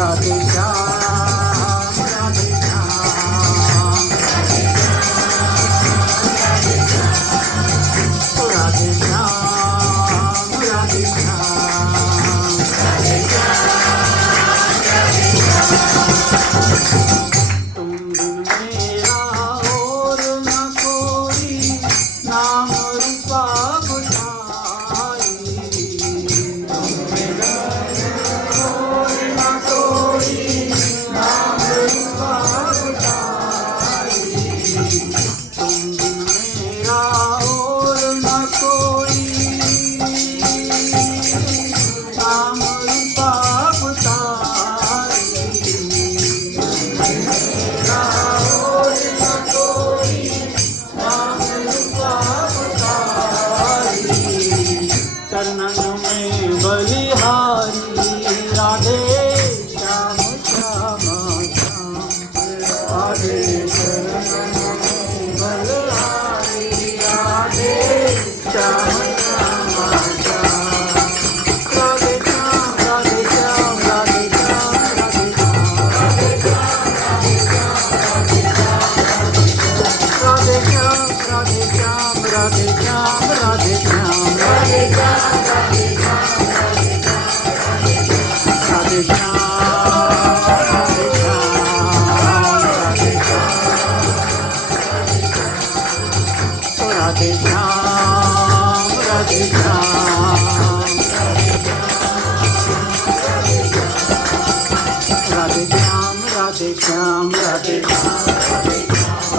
राधे श्याम राधे श्याम राधे श्याम राधे श्याम तुम बिन मेरा और न कोई नाम रूपा बुझाई तुम मेरा और न कोई नाम रूपा बुझाई तुम बिन मेरा और न कोई नाम रूपा बुझाई चरणन में बलिहारी राधे श्याम श्याम श्याम राधे चरणन में बलिहारी राधे श्याम श्याम श्याम राधे श्याम राधे श्याम राधे श्याम राधे श्याम राधे श्याम राधे श्याम राधे श्याम राधे श्याम राधे श्याम राधे श्याम राधे श्याम राधे श्याम राधे श्याम राधे श्याम